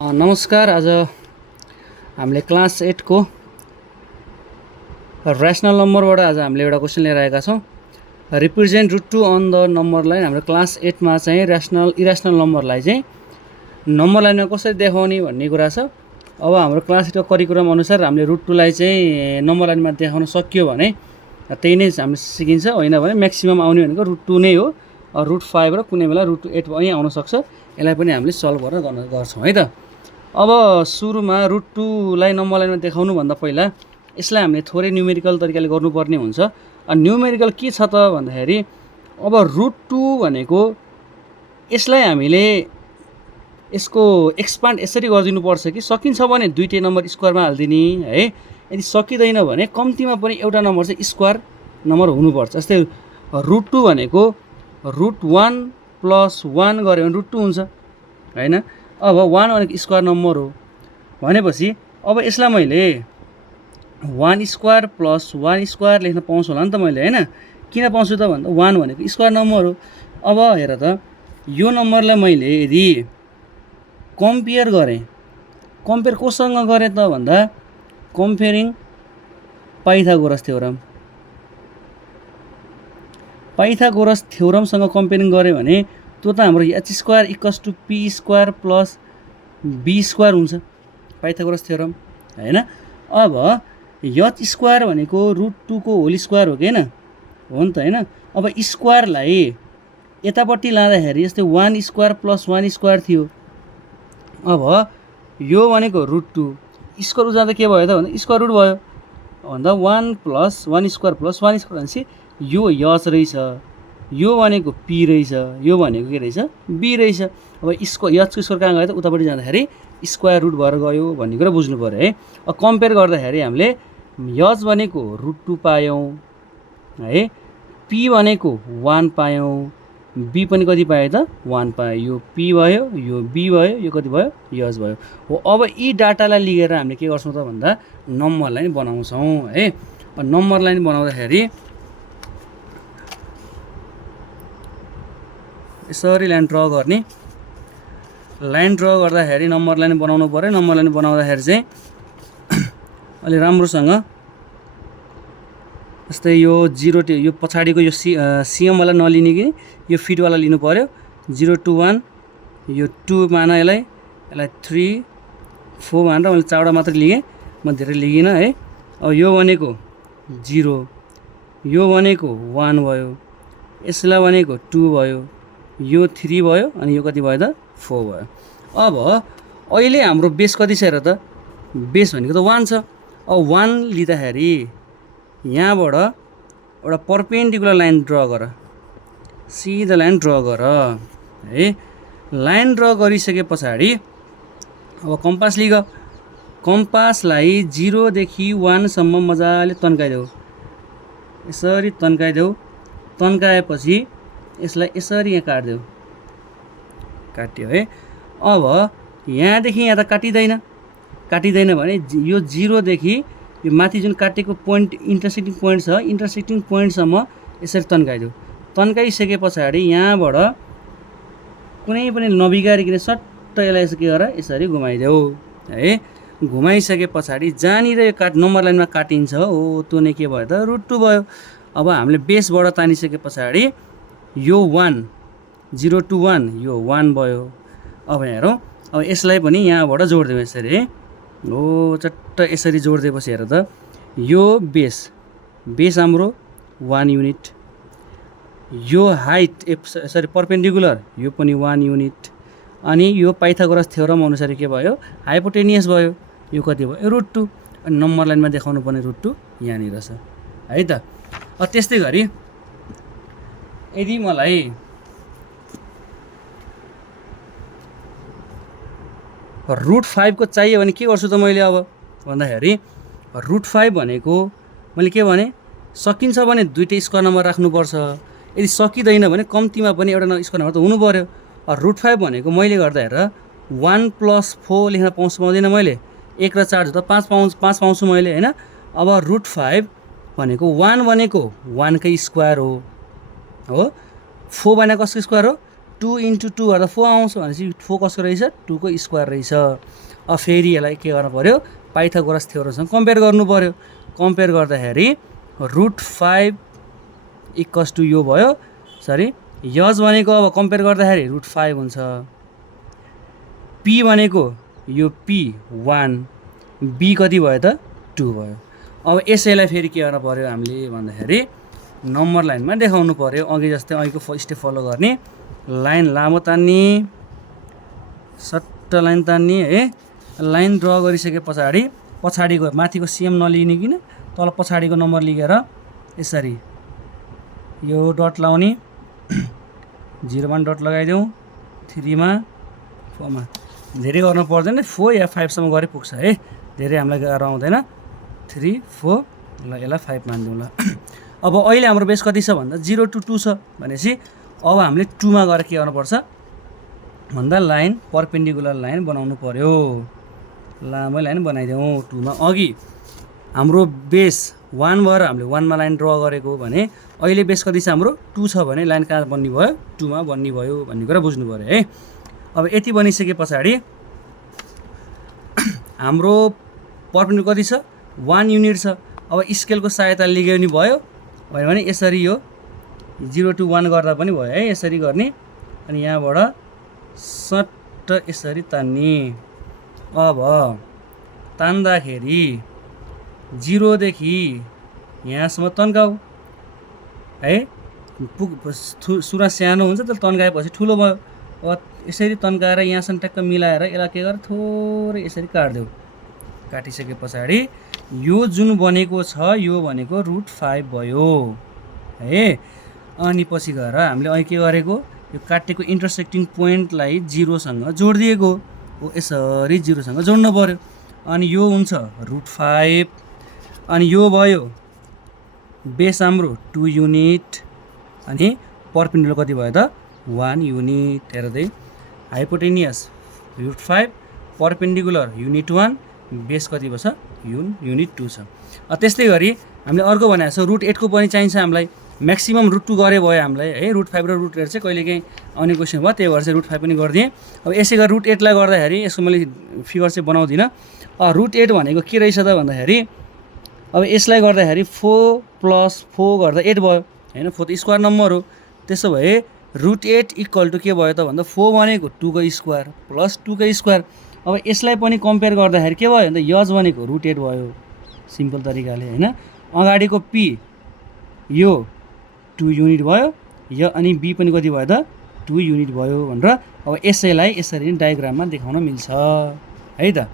नमस्कार। आज हामीले क्लास 8 को ऱ्यासनल नम्बरबाट आज हामीले एउटा क्वेसन लिएर आएका छौँ। Represent √2 on the number line. हाम्रो क्लास 8 मा चाहिँ इरेसनल नम्बरलाई चाहिँ नम्बर लाइनमा कसरी देखाउने भन्ने कुरा छ। अब हाम्रो क्लास 8 को करिकुलम अनुसार हामीले √2 लाई चाहिँ नम्बर लाइनमा देखाउन सक्यो भने त्यही नै हामीले सिकिन्छ, होइन भने म्याक्सिमम आउने भनेको √2 नै हो। √5 र कुनै बेला √8 पनि आउन सक्छ। यसलाई पनि हामीले सल्भ गरेर गर्छौँ है त। अब सुरुमा √2 लाई नम्बर लाइनमा देखाउनु भन्दा पहिला यसलाई हामीले थोरै न्युमेरिकल तरिकाले गर्नुपर्ने हुन्छ। न्युमेरिकल के छ त भन्दाखेरि अब √2 भनेको यसलाई हामीले यसको एक्सपान्ड यसरी गरिदिनुपर्छ कि सकिन्छ भने दुईटै नम्बर स्क्वायरमा हालिदिने है। यदि सकिँदैन भने कम्तीमा पनि एउटा नम्बर चाहिँ स्क्वायर नम्बर हुनुपर्छ। जस्तै √2 भनेको √1 + 1 गऱ्यो भने √2 हुन्छ, होइन। अब 1 भनेको स्क्वायर नम्बर हो भनेपछि अब यसलाई मैले 1 स्क्वायर + 1 स्क्वायर लेख्न पाउँछु होला नि त मैले, होइन। किन पाउँछु त भन्दा 1 भनेको स्क्वायर नम्बर हो। अब हेर त, यो नम्बरलाई मैले यदि कम्पेयर गरेँ, कम्पेयर कोसँग गरेँ त भन्दा कम्पेयरिङ पाइथागोरस थ्योरम। पाइथागोरस थ्योरमसँग कम्पेयरिङ गऱ्यो भने त्यो त हाम्रो h² = p² + b² हुन्छ, पाइथागोरस थ्योरम, होइन। अब h² भनेको √2 को होल स्क्वायर हो कि होइन, हो नि त, होइन। अब स्क्वायरलाई यतापट्टि लाँदाखेरि जस्तै 1² + 1 स्क्वायर थियो। अब यो भनेको √2 स्क्वायर जाँदा के भयो त भन्दा स्क्वायर रुट भयो भन्दा 1 + 1 स्क्वायर + 1 स्क्वायर भनेपछि यो h रहेछ, यो भनेको p रहेछ, यो भनेको के रहेछ b रहेछ। अब h को स्क्वायर कहाँ गयो त उतापट्टि जाँदाखेरि स्क्वायर रुट भएर गयो भन्ने कुरा बुझ्नु पऱ्यो है। अब कम्पेयर गर्दाखेरि हामीले h भनेको √2 पायौँ है, p भनेको 1 पायौँ, b पनि कति पायो त 1 पायो। यो p भयो, यो b भयो, यो कति भयो h भयो हो। अब यी डाटालाई लिएर हामीले के गर्छौँ त भन्दा नम्बर लाइन बनाउँछौँ है। नम्बर लाइन बनाउँदाखेरि यसरी लाइन ड्र गर्ने। लाइन ड्र गर्दाखेरि नम्बर लाइन बनाउनु पऱ्यो। नम्बर लाइन बनाउँदाखेरि चाहिँ अलि राम्रोसँग जस्तै यो 0 यो पछाडिको यो सिएम वाला नलिने कि यो फिट वाला लिनु पऱ्यो। 0 to 1 यो 2 मान, यसलाई 3 4 मानेर मैले चारवटा मात्र लिएँ, म धेरै लिइनँ है। अब यो भनेको 0, यो भनेको 1 भयो, यसलाई भनेको 2 भयो, यो 3 भयो, अनि यो कति भयो त 4 भयो। अब अहिले हाम्रो बेस कति छ हेर त, बेस भनेको त 1 छ। अब 1 लिँदाखेरि यहाँबाट एउटा पर्पेन्डिकुलर लाइन ड्र गर, सिधा लाइन ड्र गर है। लाइन ड्र गरिसके पछाडि अब कम्पास लिग। कम्पासलाई 0 देखि 1 सम्म मजाले तन्काइदेऊ, यसरी तन्काइदेऊ। तन्काएपछि यसलाई यसरी यहाँ काटिदेऊ, काट्यो है। अब यहाँदेखि यहाँ त काटिँदैन भने यो 0 देखि यो माथि जुन काटेको पोइन्ट इन्टरसेक्टिङ पोइन्ट छ, इन्टरसेक्टिङ पोइन्टसम्म यसरी तन्काइदेऊ। तन्काइसके पछाडि यहाँबाट कुनै पनि नबिगारिकन सट्ट यसलाई यसो के गर यसरी घुमाइदेऊ है। घुमाइसके पछाडि जहाँनिर यो नम्बर लाइनमा काटिन्छ हो त्यो नै के भयो त √2 भयो। अब हामीले बेसबाट तानिसके पछाडि यो 1 0 to 1 यो 1 भयो। अब हेरौँ, अब यसलाई पनि यहाँबाट जोडिदिउँ यसरी है। हो चट्ट यसरी जोडिदिएपछि हेर त, यो बेस हाम्रो 1 युनिट, यो हाइट सरी पर्पेन्डिकुलर यो पनि 1 युनिट, अनि यो पाइथागोरस थ्योरम अनुसार के भयो हाइपोटेनियस भयो, यो कति भयो √2। अनि नम्बर लाइनमा देखाउनु पर्ने √2 यहाँनिर छ है त। त्यस्तै गरी यदि मलाई √5 को चाहियो भने के गर्छु त मैले अब भन्दाखेरि √5 भनेको मैले के भने सकिन्छ भने दुईटै स्क्वायर नम्बर राख्नुपर्छ। यदि सकिँदैन भने कम्तीमा पनि एउटा स्क्वायर नम्बर त हुनु पऱ्यो। √5 भनेको मैले गर्दा हेर 1 + 4 लेख्न पाउँदैन मैले, 1 र 4 जोड्दा 5 पाउँछु मैले, होइन। अब √5 भनेको 1 भनेको 1 कै स्क्वायर हो, 4 भनेको कसको स्क्वायर हो 2 × 2 गर्दा 4 आउँछ भनेपछि 4 कसको रहेछ 2 को स्क्वायर रहेछ। अब फेरि यसलाई के गर्नु पर्यो पाइथागोरस थ्योरमसँग कम्पेयर गर्नु पर्यो। कम्पेयर गर्दाखेरि √5 = यो भयो सरी यज भनेको अब कम्पेयर गर्दाखेरि √5 हुन्छ। पी भनेको यो p1 बी कति भयो त 2 भयो। अब यसैलाई फेरि के गर्नु पर्यो हामीले भन्दाखेरि नम्बर लाइनमा देखाउनु पर्यो। अघि जस्तै अघिको स्टेप फलो गर्ने लाइन लामो तान्ने सट्ट लाइन तान्ने है। लाइन ड्र गरिसके पछाडि पछाडिको माथिको सिएम नलिनिकन तल पछाडिको नम्बर लिएर यसरी यो डट लाउने 0 मा डट लगाइदेऊ 3 मा 4 मा धेरै गर्न पर्दैन 4 या 5 सम्म गरे पुग्छ है। धेरै हामीलाई गाह्रो आउँदैन 3 4 ल यसलाई 5 मानिदिउँ ल। अब अहिले हाम्रो बेस कति छ भन्दा 0 to 2 छ भनेपछि अब हामीले 2 मा गएर के गर्नुपर्छ भन्दा लाइन परपेन्डिकुलर लाइन बनाउनु पर्यो। लामो लाइन बनाइदेऊ 2 मा। अघि हाम्रो बेस 1 भएर हामीले 1 मा लाइन ड्र गरेको भने अहिले बेस कति छ हाम्रो 2 छ भने लाइन कहाँ बन्ने भयो 2 मा बन्ने भयो भन्ने कुरा बुझ्नु पर्यो है। अब यति बनिसके पछाडि हाम्रो परपेन्डिकुलर कति छ 1 युनिट छ। अब स्केलको सहायता लिने भयो भने यसरी यो 0 to 1 गर्दा पनि भयो है। यसरी गर्ने अनि यहाँबाट सट्ट यसरी तान्ने। अब तान्दाखेरि 0 देखि यहाँसम्म तन्काऊ है। सुरा सानो हुन्छ त्यसले तन्काएपछि ठुलो भयो। अब यसरी तन्काएर यहाँसम्म ट्याक्क मिलाएर यसलाई के गर थोरै यसरी काट्देऊ। काटिसके पछाडि यो जुन बनेको छ यो भनेको √5 भयो है। अनि पछि गएर हामीले अहिले के गरेको यो काटेको इन्टरसेक्टिङ पोइन्टलाई 0 सँग जोडिदिएको हो। यसरी 0 सँग जोड्नु पर्यो। अनि यो हुन्छ √5 अनि यो भयो बेस हाम्रो 2 युनिट अनि परपेन्डिकुलर कति भयो त 1 युनिट। हेर्दै हाइपोटेनियस √5 परपेन्डिकुलर युनिट 1 बेस कति भयो छ युनिट 2 छ। त्यस्तै गरी हामीले अर्को भनेको छ √8 को पनि चाहिन्छ हामीलाई। म्याक्सिमम √2 गरे भयो हामीलाई है। √5 र √8 चाहिँ कहिलेकाहीँ आउने क्वेसन भयो त्यही भएर चाहिँ √5 पनि गरिदिएँ। अब यसै गरी √8 लाई गर्दाखेरि यसको मैले फिगर चाहिँ बनाउँदिनँ। √8 भनेको के रहेछ त भन्दाखेरि अब यसलाई गर्दाखेरि 4 + 4 गर्दा 8 भयो हैन। 4 त स्क्वायर नम्बर हो। त्यसो भए √8 = के भयो त भन्दा 4 भनेको 2 को स्क्वायर + 2 को स्क्वायर। अब यसलाई पनि कम्पेयर गर्दाखेरि के भयो भन्दा यज भनेको √8 भयो सिम्पल तरिकाले हैन। अगाडिको p यो 2 युनिट भयो यो अनि b पनि कति भयो त 2 युनिट भयो भनेर अब यसैलाई यसरी डायग्राममा देखाउन मिल्छ है त।